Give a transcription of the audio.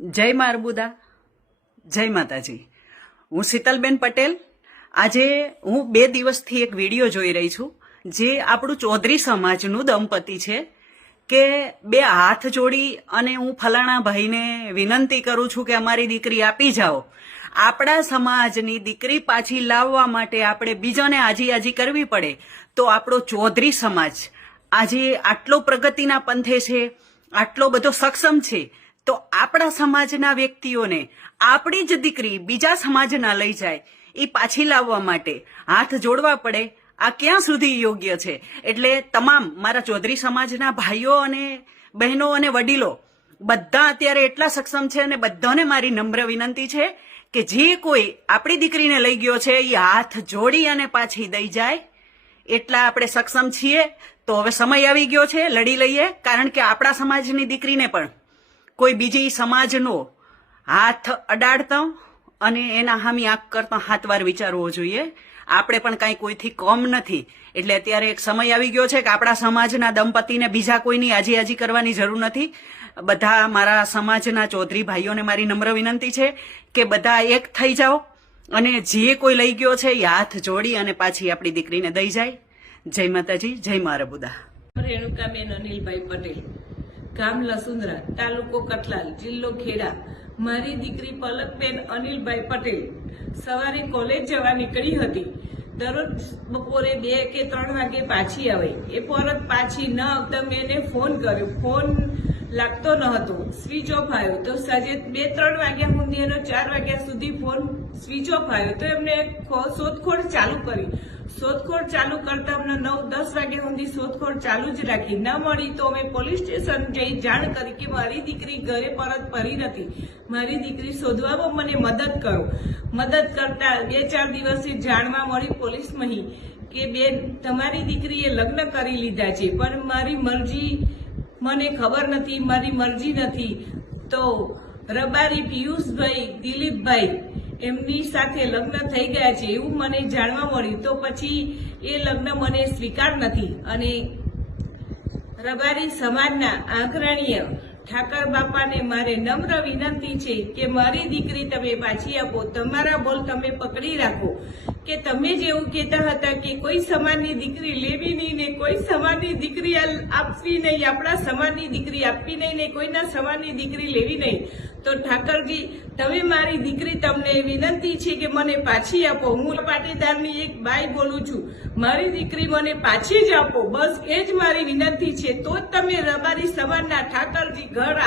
જય મારબુદા, જય માતાજી. હું શીતલબેન પટેલ. આજે હું 2 દિવસથી એક વિડીયો જોઈ રહી છું, જે આપણું ચૌધરી સમાજનું દંપતી છે કે 2 હાથ જોડી અને હું ફલાણા ભાઈને વિનંતી કરું છું કે અમારી દીકરી આપી જાઓ. આપણા સમાજની દીકરી પાછી લાવવા માટે આપણે બીજાને આજી કરવી પડે, તો આપણો ચૌધરી સમાજ આજે આટલો પ્રગતિના પંથે છે, આટલો બધો સક્ષમ છે, તો આપણા સમાજના વ્યક્તિઓને આપણી જ દીકરી બીજા સમાજના લઈ જાય એ પાછી લાવવા માટે હાથ જોડવા પડે. આ ક્યાં સુધી યોગ્ય છે? એટલે તમામ મારા ચૌધરી સમાજના ભાઈઓ અને બહેનો અને વડીલો બધા અત્યારે એટલા સક્ષમ છે અને બધાને મારી નમ્ર વિનંતી છે કે જે કોઈ આપણી દીકરીને લઈ ગયો છે એ હાથ જોડી અને પાછી દઈ જાય. એટલા આપણે સક્ષમ છીએ. તો હવે સમય આવી ગયો છે, લડી લઈએ. કારણ કે આપણા સમાજની દીકરીને પણ કોઈ બીજી સમાજનો હાથ અડાડતા અને એના હામી આંખ કરતા 7 વાર વિચારવો જોઈએ. આપણે પણ કાંઈ કોઈથી કમ નથી. એટલે અત્યારે એક સમય આવી ગયો છે કે આપણા સમાજના દંપતીને બીજા કોઈની આજી કરવાની જરૂર નથી. બધા મારા સમાજના ચૌધરી ભાઈઓને મારી નમ્ર વિનંતી છે કે બધા એક થઈ જાઓ અને જે કોઈ લઈ ગયો છે એ હાથ જોડી અને પાછી આપણી દીકરીને દઈ જાય. જય માતાજી, જય મારબુદા. રેણુકાબેન અનિલભાઈ પટેલ, ગામ લસુંદરા, તાલુકો કટલાલ, જિલ્લો ખેડા. મારી દીકરી પલકબેન અનિલભાઈ પટેલ સવારે કોલેજ જવા નીકળી હતી. દરરોજ બપોરે 2 કે 3 વાગે પાછી આવે. એ પરત પાછી ન આવતા મેં એને ફોન કર્યો. ફોન લાગતો ન હતો, સ્વિચ ઓફ આવ્યો. તો સાંજે 2-3 વાગ્યા સુધી એનો 4 વાગ્યા સુધી ફોન સ્વિચ ઓફ આવ્યો. તો એમને શોધખોળ ચાલુ કરી. શોધખોળ ચાલુ કરતા અમને 9-10 વાગ્યા સુધી શોધખોળ ચાલુ જ રાખી. ન મળી તો અમે પોલીસ સ્ટેશન જઈ જાણ કરી કે મારી દીકરી ઘરે પરત ફરી નથી, મારી દીકરી શોધવામાં મને મદદ કરો. મદદ કરતા 2-4 દિવસે જાણવા મળી પોલીસમાં કે બેન, તમારી દીકરીએ લગ્ન કરી લીધા છે, પણ મારી મરજી મને ખબર નથી, મારી મરજી નથી. તો રબારી પિયુષભાઈ, દિલીપભાઈ એમની સાથે લગ્ન થઈ ગયા છે એવું મને જાણવા મળ્યું. તો પછી એ લગ્ન મને સ્વીકાર નથી. અને રબારી સમાજના આગ્રણીય ઠાકર બાપાને મારે નમ્ર વિનંતી છે કે મારી દીકરી તમે પાછી આપો. તમારા બોલ તમે પકડી રાખો કે તમે જેવું કહેતા હતા કે કોઈ સમાજની દીકરી લેવી નહીં ને કોઈ સમાજની દીકરી આપવી નહીં, આપણા સમાજની દીકરી આપવી નહીં ને કોઈના સમાજની દીકરી લેવી નહીં. તો ઠાકરજી, તમે મારી દીકરી, તમને વિનંતી છે કે મને પાછી આપો. હું પાટીદારની એક બાઈ બોલું છું. મારી દીકરી મને પાછી જ આપો, બસ એ જ મારી વિનંતી છે. તો જ તમે રબારી સમાજના ઠાકરજી ઘર